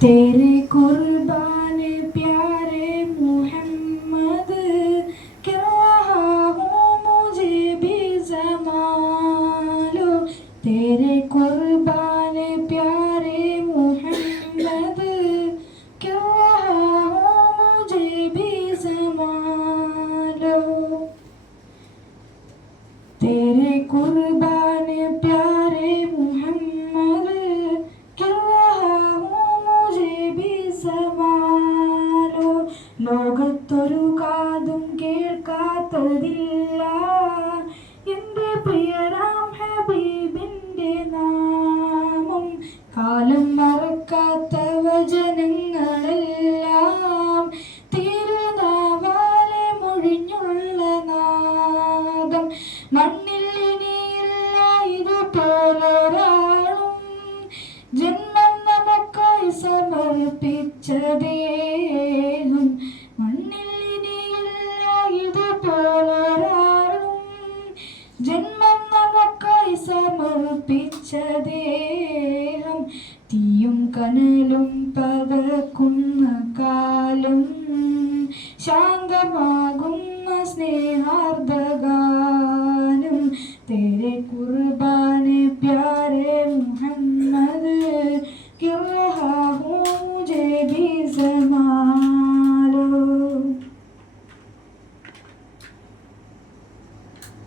तेरे कुर्बान प्यारे मोहम्मद रहा हूँ मुझे भी जमालो? तेरे कुर्बान प्यारे मोहम्मद रहा हूँ मुझे भी जमालो? तेरे कुर्बान प्यारे ലോകത്തൊരു കാതും കേൾക്കാത്തതില്ല. എന്റെ പ്രിയരാം ഹബീബിന്റെ നാമം കാലം മറക്കാത്ത വചനങ്ങളെല്ലാം തിരുനാവാലെ മൊഴിഞ്ഞുള്ള നാദം. മണ്ണിൽ ഇനിയില്ല ഇതുപോലൊരാളും ജന്മം നമുക്കായി സമർപ്പിച്ച ജന്മം നമുക്കായി സമർപ്പിച്ച ദേഹം തീയും കനലും പകക്കുന്ന കാലം ശാന്തമാകുന്ന സ്നേഹാർദ്ദഗാനം തേരെ കുർബാനെ പ്യാരെ മുഹമ്മദ് ക്യോं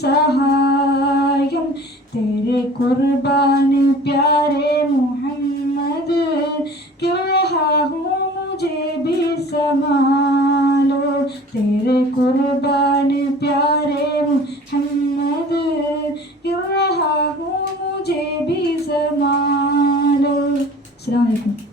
सहायम तेरे कुर्बान प्यारे मोहम्मद क्यों रहा हूँ मुझे भी संभालो तेरे कुर्बान प्यारे मोहम्मद क्यों रहा हूँ मुझे भी संभालो अलैक्म